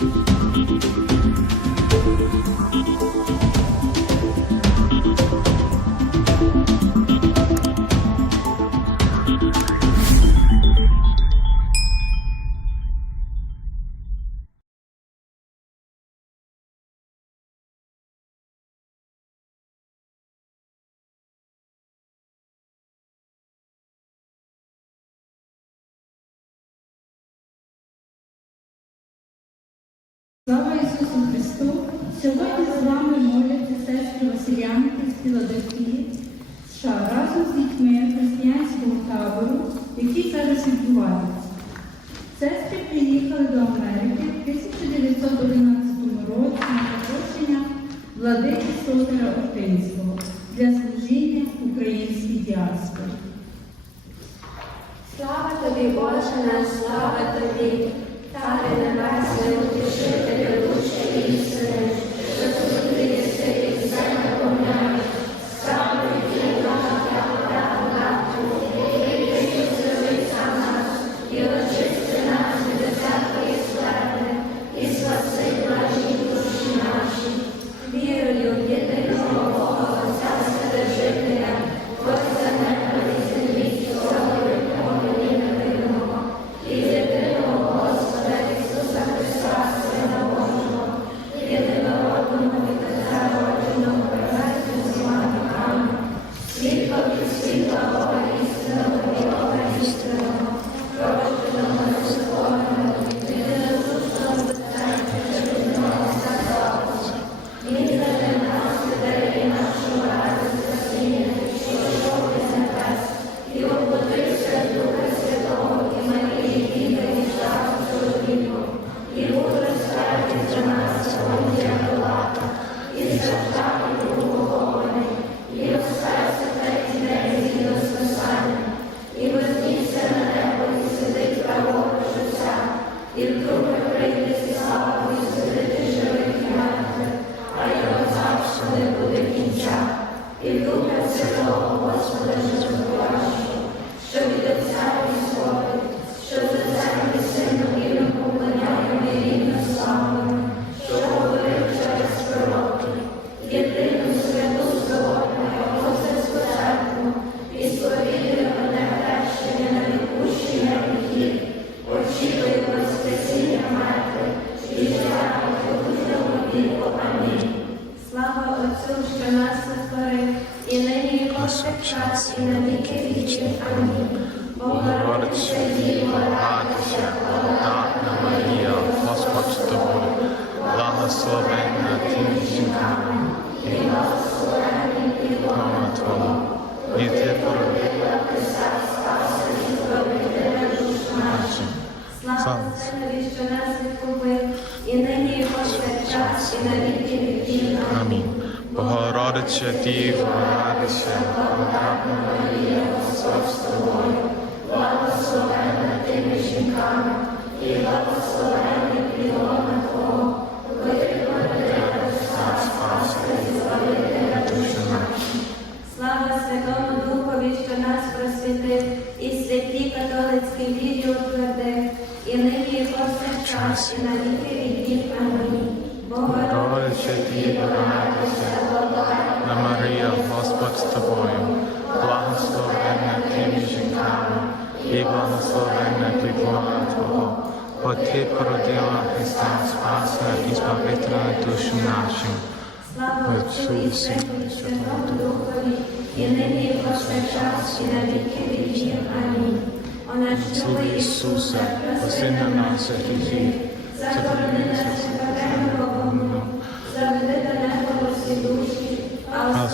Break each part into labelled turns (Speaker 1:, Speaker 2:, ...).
Speaker 1: Слава Ісусу Христу! Сьогодні з вами моляться сестри Василянки з Філадельфії, США разом з дітьми християнського табору, який зараз відбувається. Сестри приїхали до Америки в 1911 році на запрошення владики Сотера Ортинського для служіння українській діаспорі.
Speaker 2: Слава тобі, Боже наш, слава тобі, Таре небесне, утішителю
Speaker 3: Богородице, Діво, радуйся, благодатна
Speaker 2: Збавителя
Speaker 3: душу нашим.
Speaker 2: Слава Отцю і Сину і Святому Духові, і нині і повсякчас, і на віки вічні. Амінь. О наш любий Ісусе, прости на нас гріхів, заборони нас покаянного вогну, заведи до усі душі, а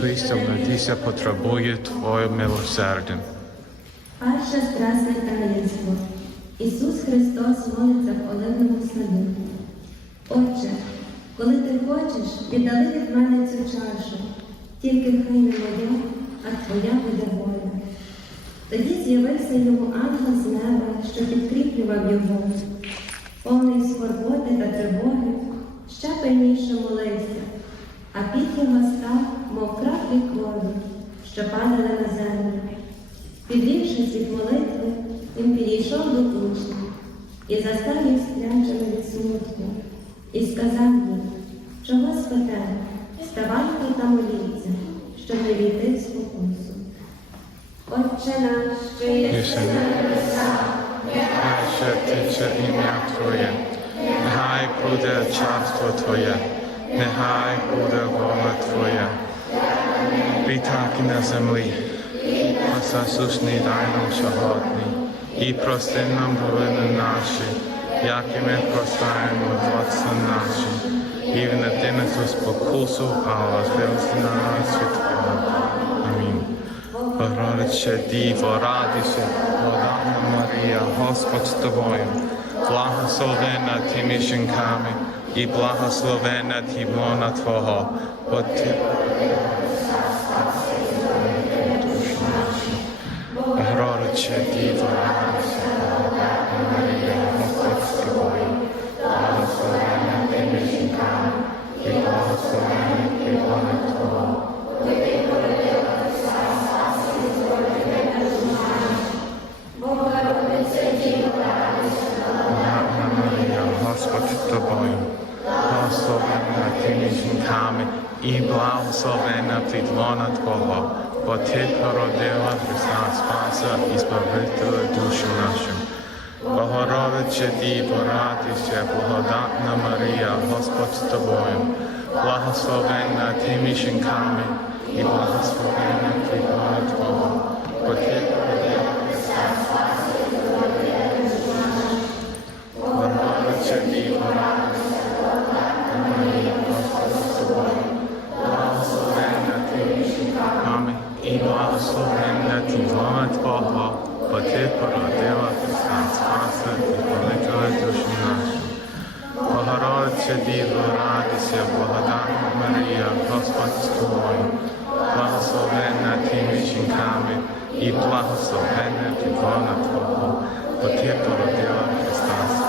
Speaker 3: Христа владися потребує Твоє милосердя.
Speaker 4: Перше страсне таїнство. Ісус Христос молиться в Оливному саду. Отче, коли ти хочеш, віддали від мене цю чашу, тільки хай не моя, а твоя буде воля. Тоді з'явився йому ангел з неба, що підкріплював його. Повний скорботи та тривоги, ще пильніше молився, а під його став, мов краплі крові, що падали на землю. Підвівшись від молитви, він підійшов до учня. і застав їх сплячими від смутку, і сказав їм, чого спите, вставайте та моліться, щоб не війти в спокусу. Отче наш, що
Speaker 3: Єси на небесах, нехай святиться ім'я Твоє, нехай буде царство Твоє, нехай буде воля Твоя. І так і на землі. Нас насущний дай нам сьогодні, і прости нам провини наші, як і ми прощаємо злочин наші. І не ти нас спокусу, але на нас від. Амінь. Богородице Діво, радуйся, благодатна Марія, Господь з тобою, благословена тими жінками і благословена тімона Твого, бо ти Богородице Діво, Тобою, благословена тими жінками і благословена плітлона Твого, бо Ти породила Христа Спаса і Збавителя душу нашу. Богородиче Діво, радуйся, благодатна Марія, Господь з тобою, благословена тими жінками і благословена плітлона Твого, жінками і благословена ти вона Твого, бо ти породила Христа і Повителя душі наші. Богородиче Діво, радуйся, благодатна Марія, Господь з тобою, благословена тими жінками і благословена ти вона Твого, бо ти породила Христа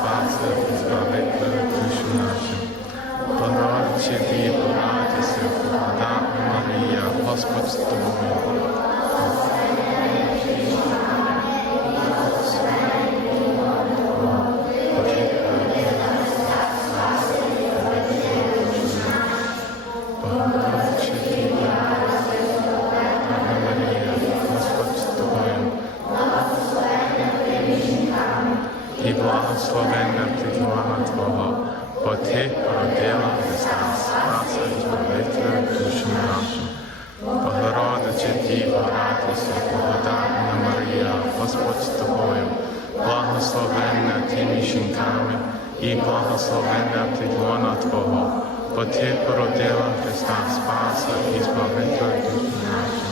Speaker 3: благословенна ти лона Твого, бо ти породила Христа Спаса і Збавителя душу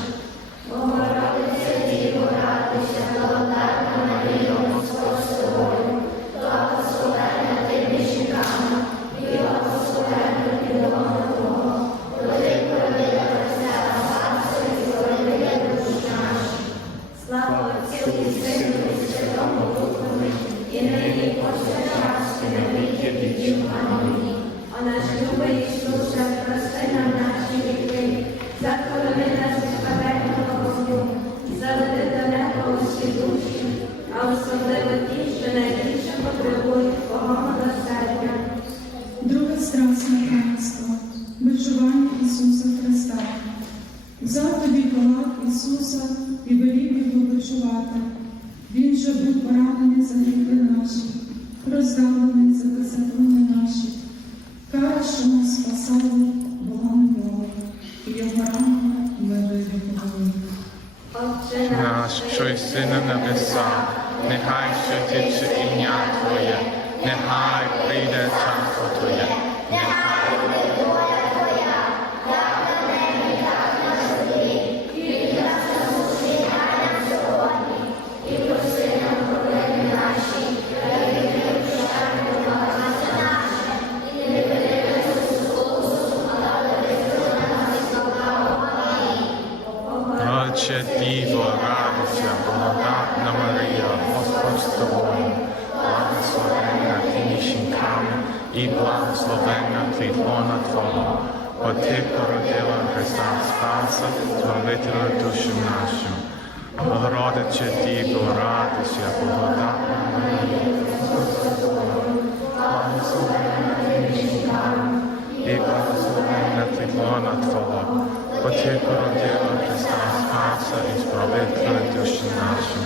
Speaker 5: його. Він же був поранений за гріхи наші, роздавлений за беззаконня наші. Кара, що нас спасала, була на нього, і його рани ми вилікували.
Speaker 4: Отче
Speaker 3: Наш, що єси на небесах, нехай святиться ім'я Твоє, нехай прийде царство плітлона Твого, бо ти породила Христа Спаса, Збавителя душу нашу. Богородиче Діво, радуйся, благодатна Марія, ти і благословенна плітлона Твого, бо Ти породила Христа Спаса і збавителя душі наші.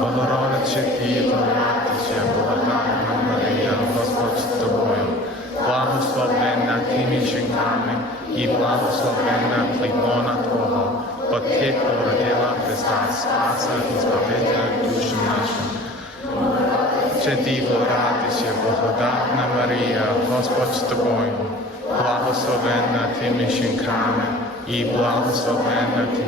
Speaker 3: Богородиче Діво, радуйся, благодатна Марія, Господь з тобою, благословенна ти між жінками, і благословенна плітлона Твого, бо Ти породила Христа Спаса і збавителя душі наші. Чи Діво, радуйся, благодатна Марія, Господь з тобою, благословенна ти між жінками, і благословенна ти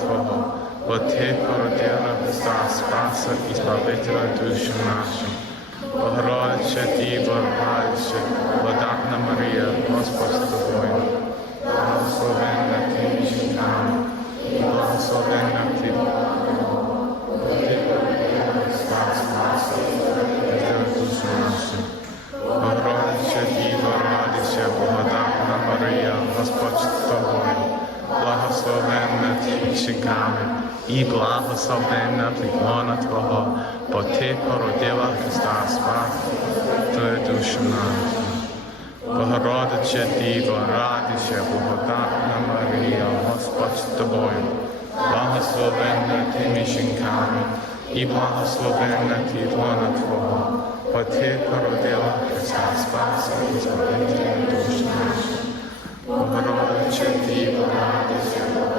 Speaker 3: Твого, бо Ти породила Христа Спаса і Збавителя душі наші. Діво, радуйся, благодатна Марія, Господь з тобою, благословенна ти жінками, і благословенна ти. Богородиця Діва, радуйся, благодатна Марія, Господь з тобою, благословенна ти жінками, і благословенна плітлона Твого, бо Ти породила Христа Твою душу нашу. Богородиче Діво, радуйся, благодатна Марія, Господь з тобою, благословенна ти між жінками, і благословенна ти лона Твого, бо Ти породила Христа Спаса і Збавителя душ наших. Богородиче Діво, радуйся, благодатна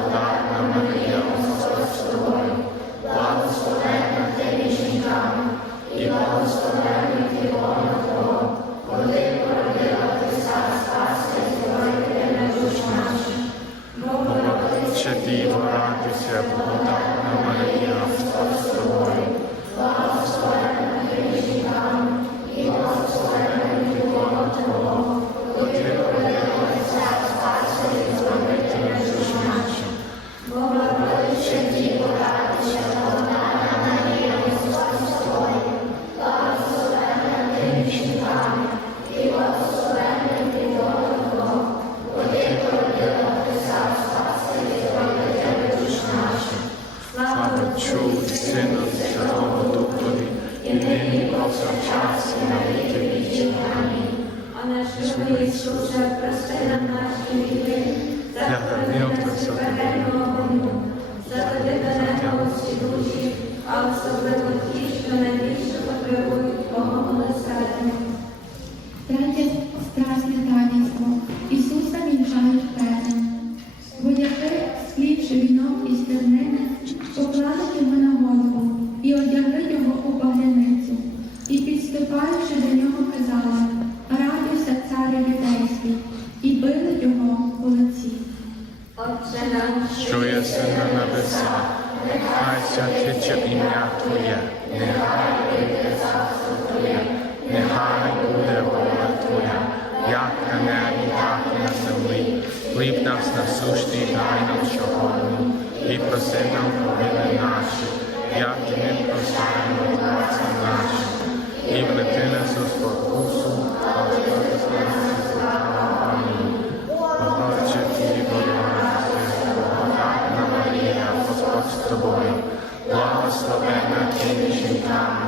Speaker 2: Ісусе, прости нам наші
Speaker 3: гріх та все
Speaker 2: загального вогню, заведи до усі душі, а особливо ті, що найбільше потребують
Speaker 1: і
Speaker 3: ми прощаємо винуватцям нашим. І влеки нас у спокусу, а нас Амінь. Богородиче Діво, радуйся, благодатна Марія, Господь з тобою, благословенна ти жінками,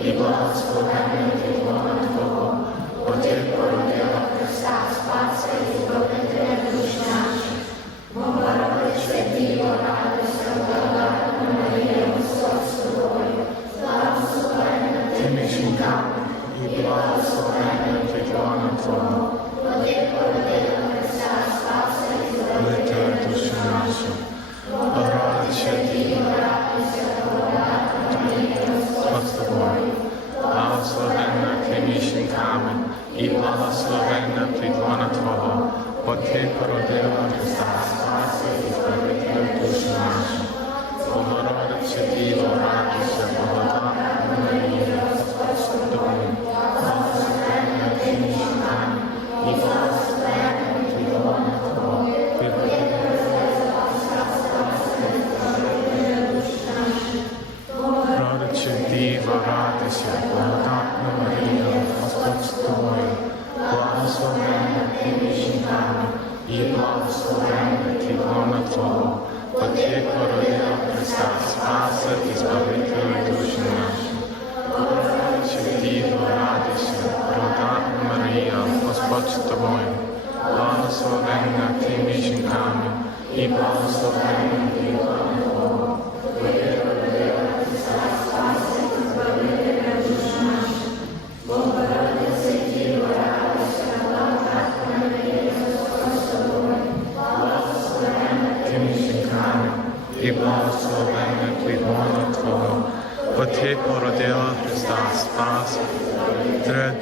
Speaker 3: і благословенна ти Твого, бо Ти бо Ти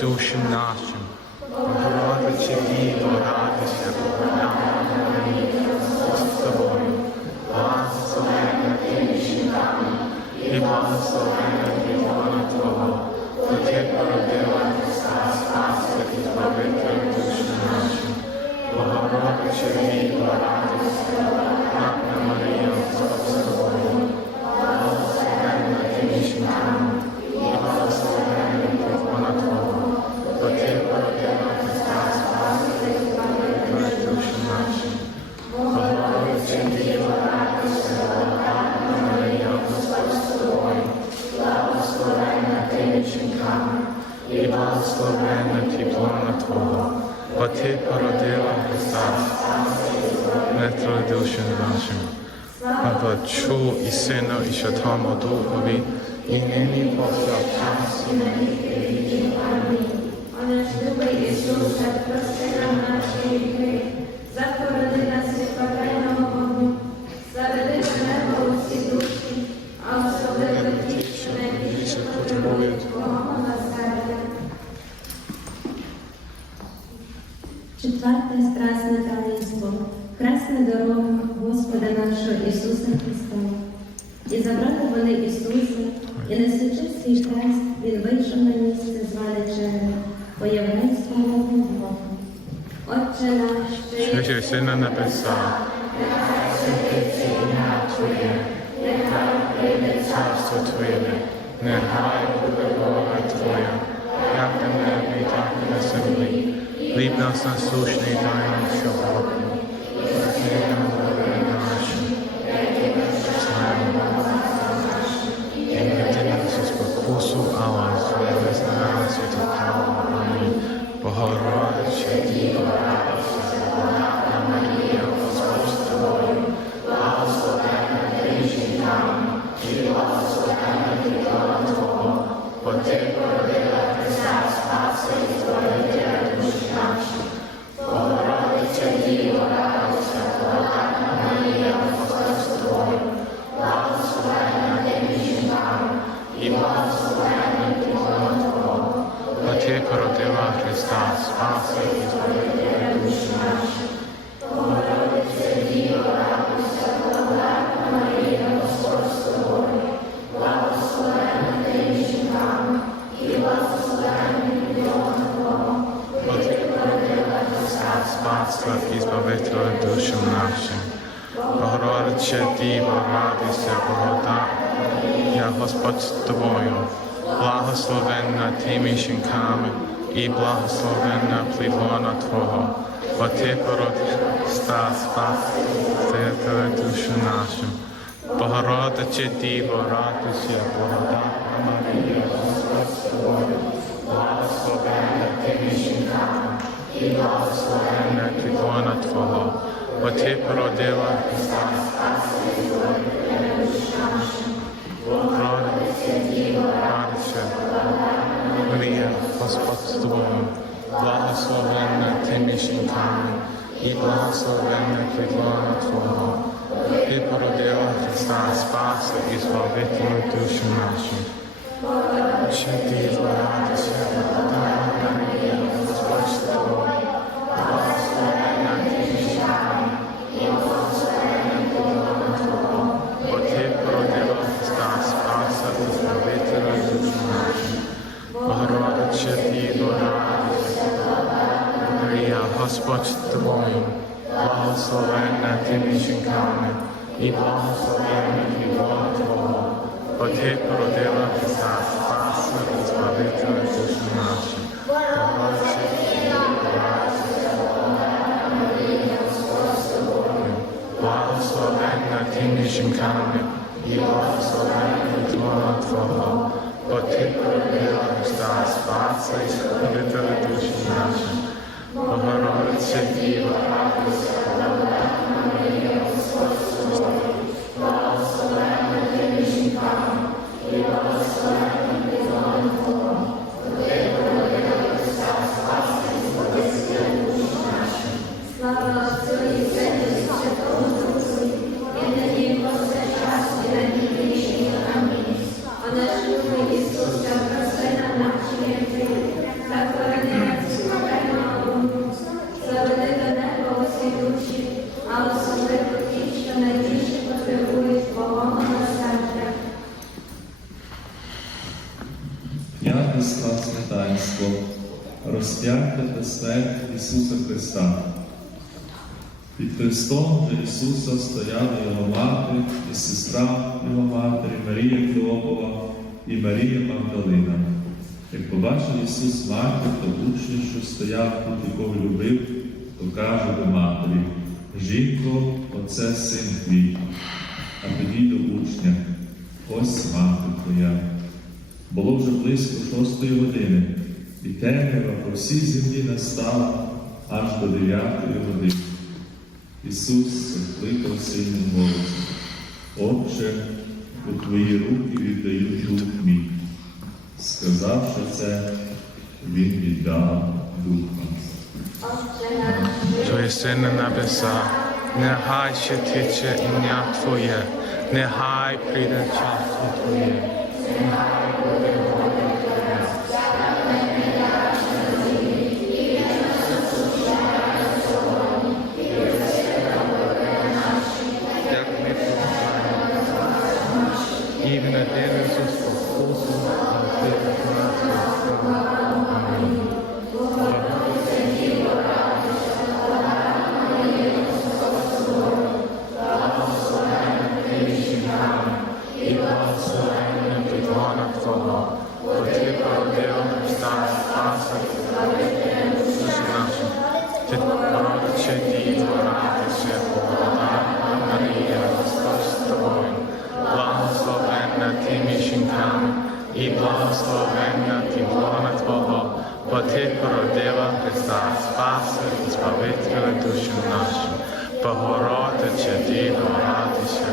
Speaker 3: душі нашим. Богородичі Діво, душі нашим. Слава Отцю і Сину і Святому Духові, і нині повсякчас і на
Speaker 4: наш, що Що є
Speaker 3: ж єси на небесах, царство Твоє, нехай буде воля Ти породила Христа Спаса і Збавителя душі наші. Бо Ти породила Христа Спаса і Збавителя душам нашим. Богородиче Діво, радуйся, Богота, я Господь з тобою, благословенна тими жінками і благословенна плідвона Твого, бо Ти породила Збавителя душам нашим. Богородиче Діво, радуйся, Богота, Марія, Господь з тобою, благословенна тими жінками і благословенна плідвона Твого, бо Ти породила Христа Спаса і Збавителя душі нашим. Богородиця Діво, радуйся, Марія, Господь з тобою, благословенна тими жінками і благословенна плідвона Твого, бо Ти породила Христа Спаса і Збавителя душі наші. Ще Діво, радуйся, благодатна Марія, Господь з тобою, благословенна тими жінками і благословенна Богородиче Діво, радуйся, Марія, Господь з тобою, благословенна тими жінками і благословенна плідвона Твого, бо Ти породила Христа Спаса і Збавителя душі наші. Богородиче Діво, радуйся, Марія, Господь з тобою, благословенна над тими Христа Спаса і Спасителя душі наші. Богородиця Діва, радуйся,
Speaker 2: Слава
Speaker 6: Страсне таїнство. Розп'яття та смерть Ісуса Христа. Під Христом же Ісуса стояли Його мати і сестра Його матері Марія Клеопова і Марія Магдалина. Як побачив Ісус матір та учня, що стояв тут, якого любив, то каже до матері, Жінко, оце син твій, а тоді до учня, ось мати твоя. Було вже близько шостої години, і темрява по всій землі настала аж до дев'ятої години. Ісус закликав сильним голосом. Отче, у твої руки віддаю дух мій. Сказавши це, він віддав духа.
Speaker 2: Наш,
Speaker 3: син на небеса, нехай ще тече ім'я Твоє, нехай прийде царство Твоє. Як і благословенна підлона Твого, бо Ти породила Христа Спаса і Збавителя душу нашу. Богородича Діво, радуйся,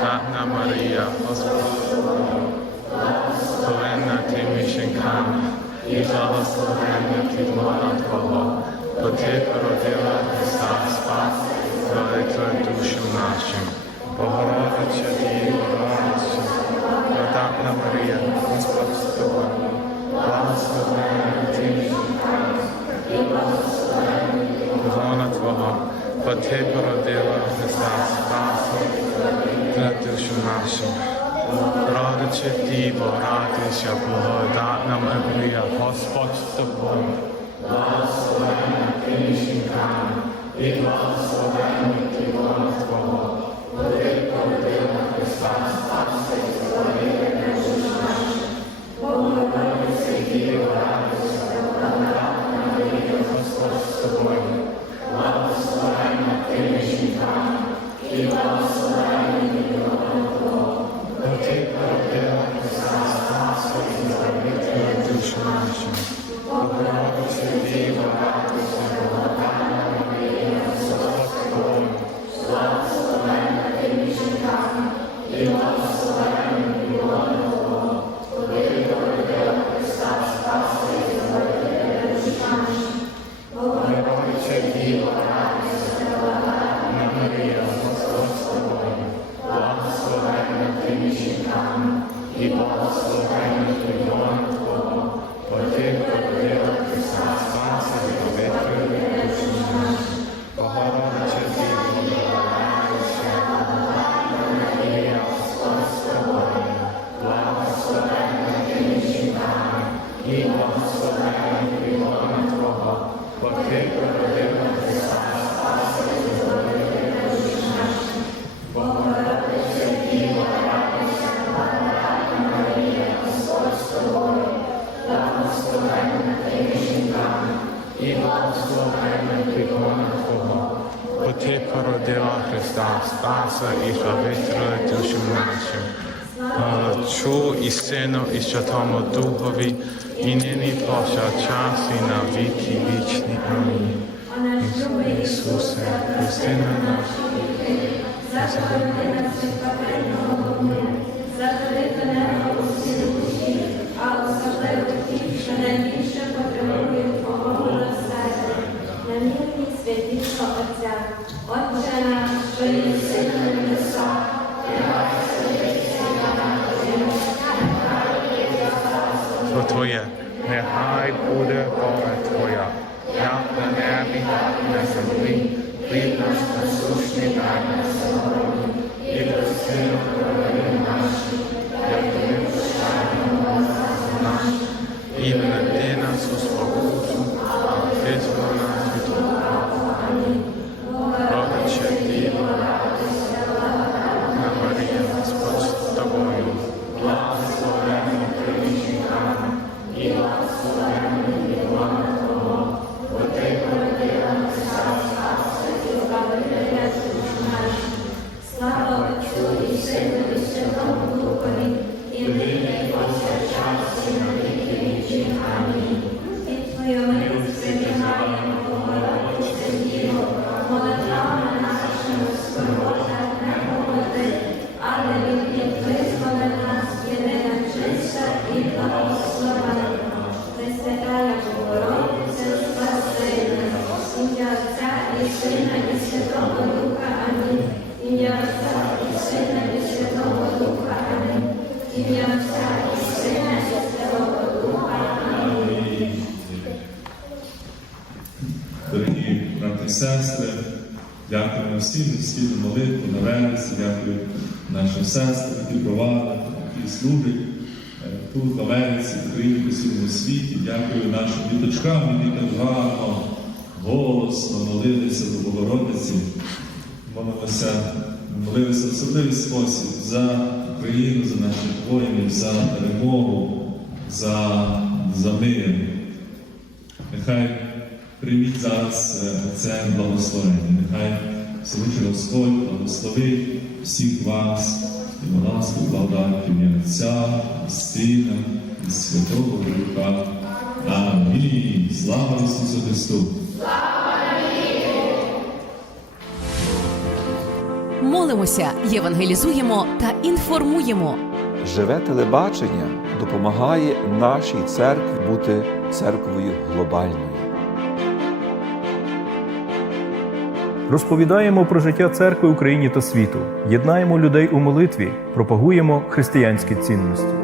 Speaker 3: Дана Марія, Господь, благословенна тими жінками, і благословенна підлона Твого, бо Ти породила Христа Спас, велика душу нашим. Богородича Діво, радуйся, Дана Марія, Господь з тобою, благословенна тими жінками, і благословенна підлона Твого, бо Ти породила Христа Спаса, для душу нашу. Родиче Діво, радуйся, благодатна Марія, Господь з тобою, благословенна ти жінками, і благословенна пліона Твого, Святому Духові, і нині повсякчас і на віки вічні. Амінь. Ісусе,
Speaker 2: Христина наш,
Speaker 3: Христина а
Speaker 6: в по світі. Дякую нашим діточкам, які гарно, голосно молилися до Богородиці. Молимося, молилися в особливий спосіб за Україну, за наших воїнів, за перемогу, за, за мир. Нехай прийміть зараз е, це благословення. Нехай Всевишній Господь благословить всіх вас і на ласку Отця, Сина Святого Духа. Амінь. Слава Ісусу Христу!
Speaker 7: Молимося, євангелізуємо та інформуємо.
Speaker 8: Живе телебачення допомагає нашій церкві бути церквою глобальною.
Speaker 9: Розповідаємо про життя церкви Україні та світу, єднаємо людей у молитві, пропагуємо християнські цінності.